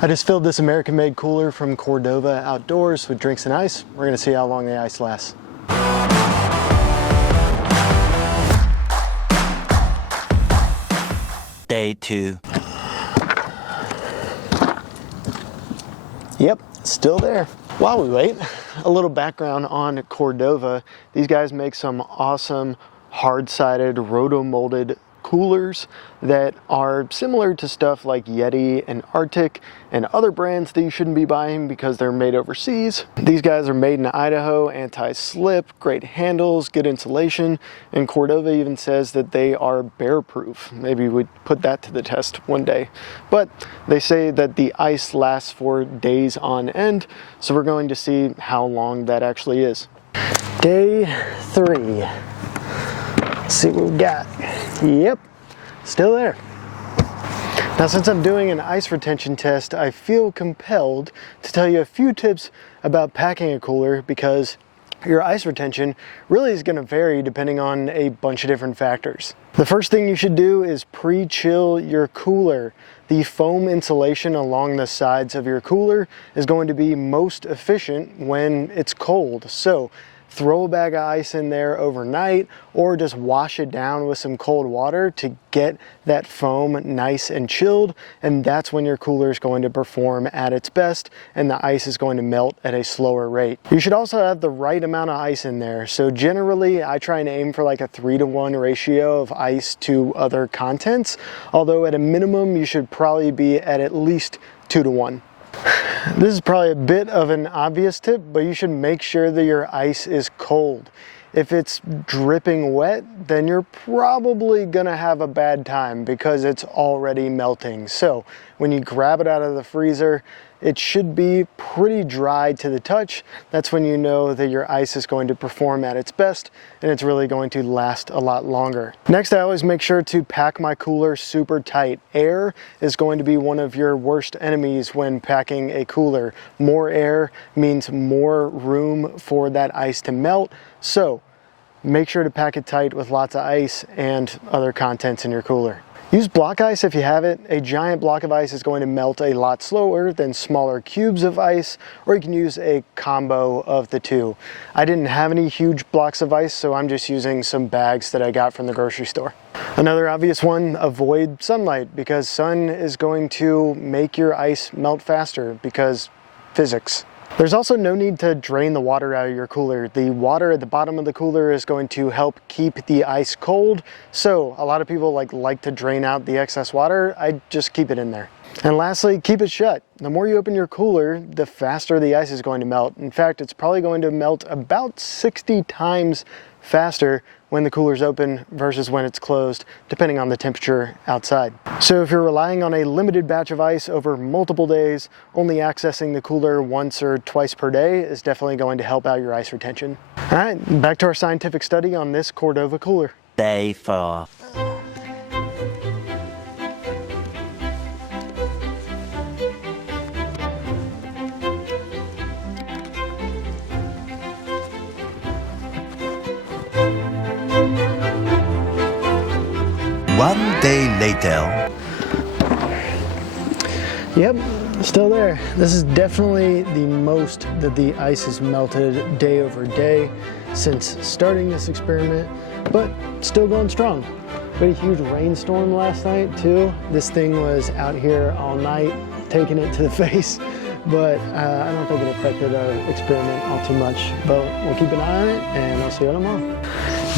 I just filled this American-made cooler from Cordova Outdoors with drinks and ice. We're gonna see how long the ice lasts. Day 2. Yep, still there. While we wait, a little background on Cordova. These guys make some awesome hard-sided rotomolded coolers that are similar to stuff like Yeti and Arctic and other brands that you shouldn't be buying because they're made overseas. These guys are made in Idaho, anti-slip, great handles, good insulation, and Cordova even says that they are bear-proof. Maybe we'd put that to the test one day. But they say that the ice lasts for days on end, so we're going to see how long that actually is. Day 3. Let's see what we got. Yep, still there. Now, since I'm doing an ice retention test, I feel compelled to tell you a few tips about packing a cooler because your ice retention really is going to vary depending on a bunch of different factors. The first thing you should do is pre-chill your cooler. The foam insulation along the sides of your cooler is going to be most efficient when it's cold. So throw a bag of ice in there overnight or just wash it down with some cold water to get that foam nice and chilled, and that's when your cooler is going to perform at its best and the ice is going to melt at a slower rate. You should also have the right amount of ice in there. So generally I try and aim for like a 3-to-1 ratio of ice to other contents, although at a minimum you should probably be at least 2-to-1. This is probably a bit of an obvious tip, but you should make sure that your ice is cold. If it's dripping wet, then you're probably gonna have a bad time because it's already melting. So when you grab it out of the freezer, it should be pretty dry to the touch. That's when you know that your ice is going to perform at its best and it's really going to last a lot longer. Next, I always make sure to pack my cooler super tight. Air is going to be one of your worst enemies when packing a cooler. More air means more room for that ice to melt. So make sure to pack it tight with lots of ice and other contents in your cooler. Use block ice if you have it. A giant block of ice is going to melt a lot slower than smaller cubes of ice, or you can use a combo of the two. I didn't have any huge blocks of ice, so I'm just using some bags that I got from the grocery store. Another obvious one, avoid sunlight, because sun is going to make your ice melt faster because physics. There's also no need to drain the water out of your cooler. The water at the bottom of the cooler is going to help keep the ice cold. So a lot of people like to drain out the excess water. I just keep it in there. And lastly, keep it shut. The more you open your cooler, the faster the ice is going to melt. In fact, it's probably going to melt about 60 times faster when the cooler's open versus when it's closed, depending on the temperature outside. So if you're relying on a limited batch of ice over multiple days, only accessing the cooler once or twice per day is definitely going to help out your ice retention. All right, back to our scientific study on this Cordova cooler. Day 4. One day later. Yep, still there. This is definitely the most that the ice has melted day over day since starting this experiment, but still going strong. We had a huge rainstorm last night too. This thing was out here all night, taking it to the face, but I don't think it affected our experiment all too much, but we'll keep an eye on it and I'll see you tomorrow.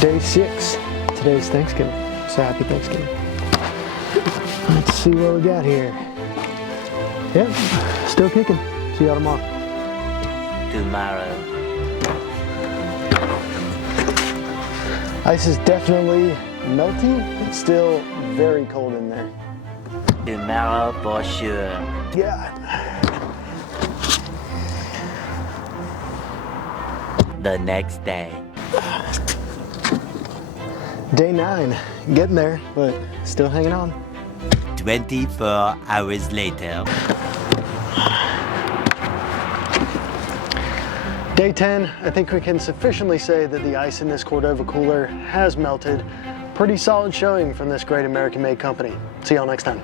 Day 6, today's Thanksgiving. So happy Thanksgiving. Let's see what we got here. Yep, still kicking. See y'all tomorrow. Tomorrow. Ice is definitely melty. It's still very cold in there. Tomorrow for sure. God. The next day. Day 9, getting there, but still hanging on. 24 hours later. Day 10, I think we can sufficiently say that the ice in this Cordova cooler has melted. Pretty solid showing from this great American-made company. See y'all next time.